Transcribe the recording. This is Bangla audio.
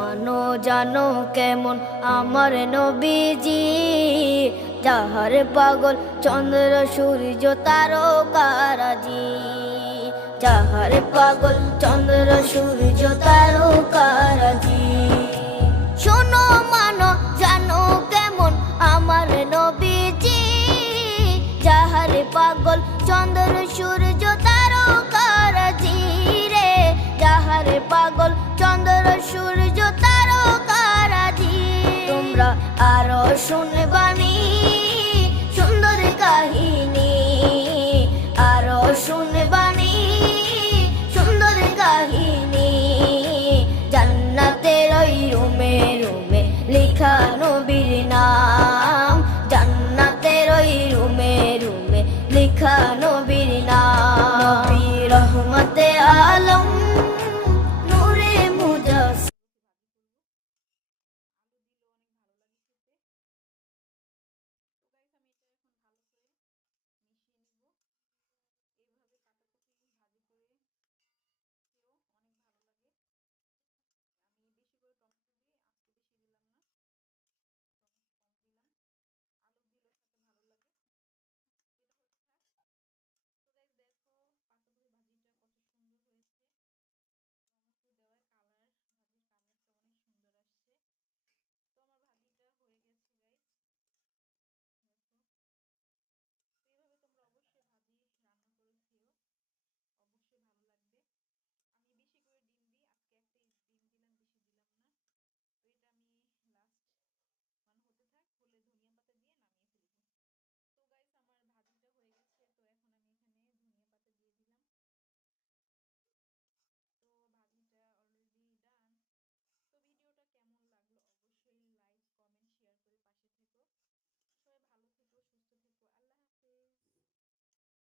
মানো জানো কেমন আমার নবীজি, যাহার পাগল চন্দ্র সূর্য তারকারাজি, যাহার পাগল চন্দ্র সূর্য তারকারাজি। শোনো মানো জানো কেমন আমার নবীজি, যাহার পাগল চন্দ্র সূর্য তারকারাজি রে, যাহার পাগল চন্দ্র সূর্য তারকারাজি। তোমরা আরো শুনে